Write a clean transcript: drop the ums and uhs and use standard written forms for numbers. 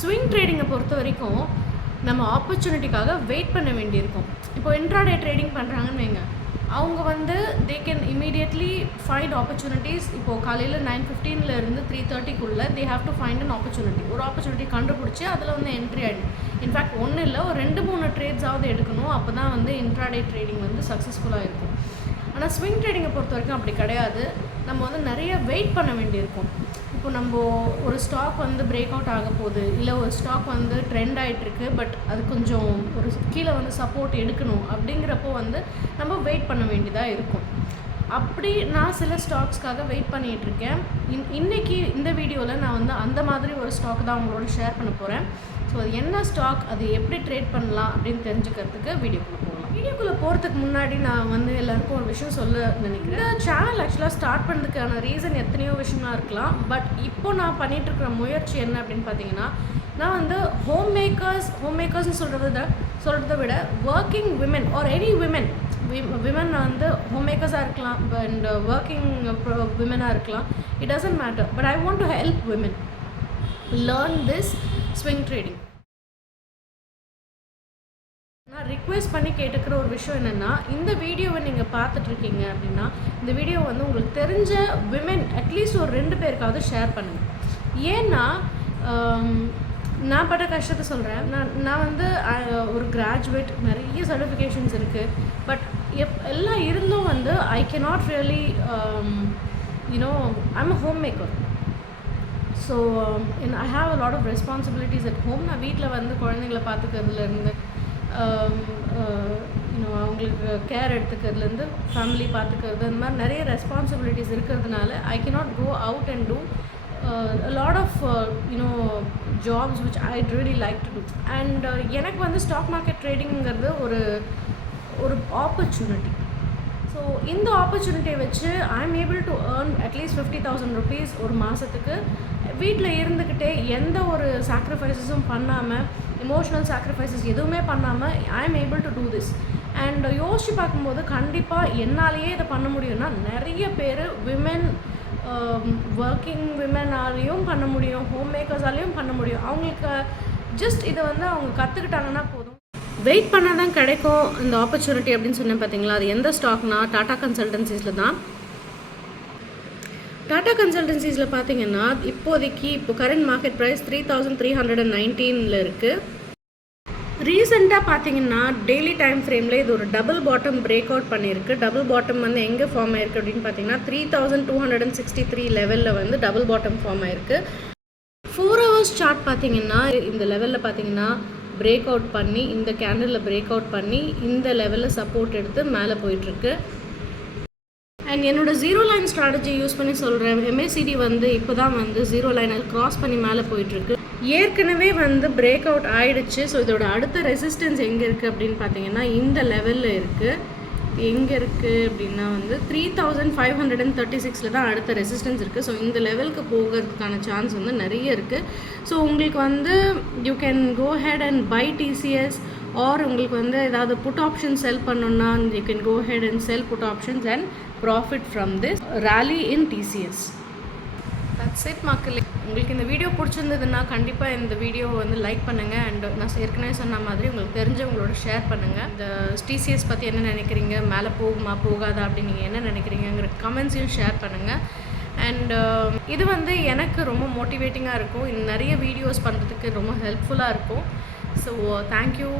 Swing ட்ரேடிங்கை பொறுத்த வரைக்கும் நம்ம ஆப்பர்ச்சுனிட்டிக்காக வெயிட் பண்ண வேண்டியிருக்கும். இப்போ இன்ட்ராடே ட்ரேடிங் பண்ணுறாங்கன்னு வைங்க, அவங்க வந்து they can immediately find opportunities. இப்போது காலையில் 9:15 3:30 they have to find an opportunity. ஒரு ஆப்பர்ச்சுனிட்டி கண்டுபிடிச்சி அதில் வந்து என்ட்ரி ஆகிடும். இன்ஃபேக்ட் ஒன்றும் இல்லை, ஒரு 2-3 ட்ரேட்ஸாவது எடுக்கணும். அப்போ தான் வந்து இன்ட்ராடே ட்ரேடிங் வந்து சக்ஸஸ்ஃபுல்லாக இருக்கும். ஆனால் ஸ்விங் ட்ரேடிங்கை பொறுத்த வரைக்கும் அப்படி கிடையாது. நம்ம வந்து நிறைய வெயிட் பண்ண வேண்டியிருக்கும். இப்போ நம்ம ஒரு ஸ்டாக் வந்து பிரேக் அவுட் ஆக போகுது, இல்லை ஒரு ஸ்டாக் வந்து ட்ரெண்ட் ஆகிட்டுருக்கு, பட் அது கொஞ்சம் ஒரு கீழே வந்து சப்போர்ட் எடுக்கணும். அப்படிங்கிறப்போ வந்து நம்ம வெயிட் பண்ண வேண்டியதாக இருக்கும். அப்படி நான் சில ஸ்டாக்ஸ்க்காக வெயிட் பண்ணிகிட்ருக்கேன். இன்றைக்கி இந்த வீடியோவில் நான் வந்து அந்த மாதிரி ஒரு ஸ்டாக் தான் உங்களோட ஷேர் பண்ண போகிறேன். ஸோ அது என்ன ஸ்டாக், அது எப்படி ட்ரேட் பண்ணலாம் அப்படின்னு தெரிஞ்சுக்கிறதுக்கு வீடியோக்குள்ளே போகலாம். வீடியோக்குள்ளே போகிறதுக்கு முன்னாடி நான் வந்து எல்லாருக்கும் ஒரு விஷயம் சொல்ல நினைக்கிறேன். இந்த சேனல் ஆக்சுவலாக ஸ்டார்ட் பண்ணுறதுக்கான ரீசன் எத்தனையோ விஷயமா இருக்கலாம். பட் இப்போ நான் பண்ணிகிட்ருக்கிற முயற்சி என்ன அப்படின்னு பார்த்தீங்கன்னா, நான் வந்து ஹோம் மேக்கர்ஸ்னு சொல்கிறத விட working women or any women வந்து ஹோம் மேக்கர்ஸாக இருக்கலாம் அண்ட் ஒர்க்கிங் விமனாக இருக்கலாம். It doesn't matter. But I want to help women learn this swing trading. நான் ரிக்வெஸ்ட் பண்ணி கேட்டுக்கிற ஒரு விஷயம் என்னென்னா, இந்த வீடியோவை நீங்கள் பார்த்துட்ருக்கீங்க அப்படின்னா, இந்த வீடியோ வந்து உங்களுக்கு தெரிஞ்ச விமென் அட்லீஸ்ட் ஒரு 2 பேருக்காவது ஷேர் பண்ணுங்கள். ஏன்னா நான் பட்ட கஷ்டத்தை சொல்கிறேன். நான் வந்து ஒரு கிராஜுவேட், நிறைய சர்டிஃபிகேஷன்ஸ் இருக்குது. பட் எல்லாம் இருந்தும் வந்து I cannot really I'm a homemaker. So I have a lot of responsibilities at home. நான் வீட்டில் வந்து குழந்தைங்களை பார்த்துக்கிறதுலேருந்து அவங்களுக்கு கேர் எடுத்துக்கிறதுலேருந்து ஃபேமிலி பார்த்துக்கிறது, அந்த மாதிரி நிறைய ரெஸ்பான்சிபிலிட்டிஸ் இருக்கிறதுனால I cannot go out and do a lot of jobs which I'd really like to do. And எனக்கு வந்து ஸ்டாக் மார்க்கெட் ட்ரேடிங்கிறது ஒரு ஆப்பர்ச்சுனிட்டி. ஸோ இந்த ஆப்பர்ச்சுனிட்டியை வச்சு I am able to earn at least 50,000 rupees ஒரு மாதத்துக்கு, வீட்டில் இருந்துக்கிட்டே எந்த ஒரு சாக்ரிஃபைஸஸும் பண்ணாமல், எமோஷ்னல் சாக்ரிஃபைஸஸ் எதுவுமே பண்ணாமல் I am able to do this. And யோசிச்சு பார்க்கும்போது கண்டிப்பாக என்னாலேயே இதை பண்ண முடியும்னா, நிறைய பேர் விமென் ஒர்க்கிங் விமெனாலேயும் பண்ண முடியும், ஹோம் மேக்கர்ஸாலேயும் பண்ண முடியும். அவங்களுக்கு ஜஸ்ட் இதை வந்து அவங்க கற்றுக்கிட்டாங்கன்னா போதும். வெயிட் பண்ணால் தான் கிடைக்கும் இந்த ஆப்பர்ச்சுனிட்டி அப்படின்னு சொன்னேன் பார்த்தீங்களா. அது எந்த ஸ்டாக்னா டாடா கன்சல்டன்சிஸில் தான். டாடா கன்சல்டன்சிஸில் பார்த்தீங்கன்னா இப்போதைக்கு கரண்ட் மார்க்கெட் ப்ரைஸ் 3,319 இருக்குது. ரீசெண்டாக பார்த்தீங்கன்னா டெய்லி டைம் ஃப்ரேமில் இது ஒரு டபுள் பாட்டம் பிரேக் அவுட் பண்ணியிருக்கு. டபுள் பாட்டம் வந்து எங்கே ஃபார்ம் ஆயிருக்கு அப்படின்னு பார்த்தீங்கன்னா 3,263 லெவலில் வந்து டபுள் பாட்டம் ஃபார்ம் ஆயிருக்கு. 4 hours சார்ட் பார்த்தீங்கன்னா இந்த லெவலில் பார்த்தீங்கன்னா பிரேக் அவுட் பண்ணி, இந்த கேண்டலில் பிரேக் அவுட் பண்ணி இந்த லெவலில் சப்போர்ட் எடுத்து மேலே போயிட்டுருக்கு. அண்ட் என்னோட ஜீரோ லைன் ஸ்ட்ராட்டஜி யூஸ் பண்ணி சொல்கிறேன். MACD வந்து இப்போ தான் வந்து ஜீரோ லைனை க்ராஸ் பண்ணி மேலே போயிட்டுருக்கு. ஏற்கனவே வந்து பிரேக் அவுட் ஆகிடுச்சு. ஸோ இதோட அடுத்த ரெசிஸ்டன்ஸ் எங்கே இருக்குது அப்படின்னு பார்த்தீங்கன்னா இந்த லெவலில் இருக்குது. எங்கே இருக்குது அப்படின்னா வந்து 3,536 தான் அடுத்த ரெசிஸ்டன்ஸ் இருக்குது. ஸோ இந்த லெவலுக்கு போகிறதுக்கான சான்ஸ் வந்து நிறைய இருக்குது. ஸோ உங்களுக்கு வந்து you can go ahead and buy TCS, or உங்களுக்கு வந்து ஏதாவது புட் ஆப்ஷன் செல் பண்ணணுன்னா you can go ahead and sell put options and profit from this rally in TCS. That's it மக்களே. உங்களுக்கு இந்த வீடியோ பிடிச்சிருந்ததுன்னா கண்டிப்பாக இந்த வீடியோவை வந்து லைக் பண்ணுங்கள். அண்ட் நான் ஏற்கனவே சொன்ன மாதிரி உங்களுக்கு தெரிஞ்சவங்களோட ஷேர் பண்ணுங்கள். இந்த TCS பற்றி என்ன நினைக்கிறீங்க, மேலே போகுமா போகாதா அப்படின்னு நீங்கள் என்ன நினைக்கிறீங்கிற கமெண்ட்ஸையும் ஷேர் பண்ணுங்கள். அண்ட் இது வந்து எனக்கு ரொம்ப மோட்டிவேட்டிங்காக இருக்கும். இன்னும் நிறைய வீடியோஸ் பண்ணுறதுக்கு ரொம்ப ஹெல்ப்ஃபுல்லாக இருக்கும். So thank you.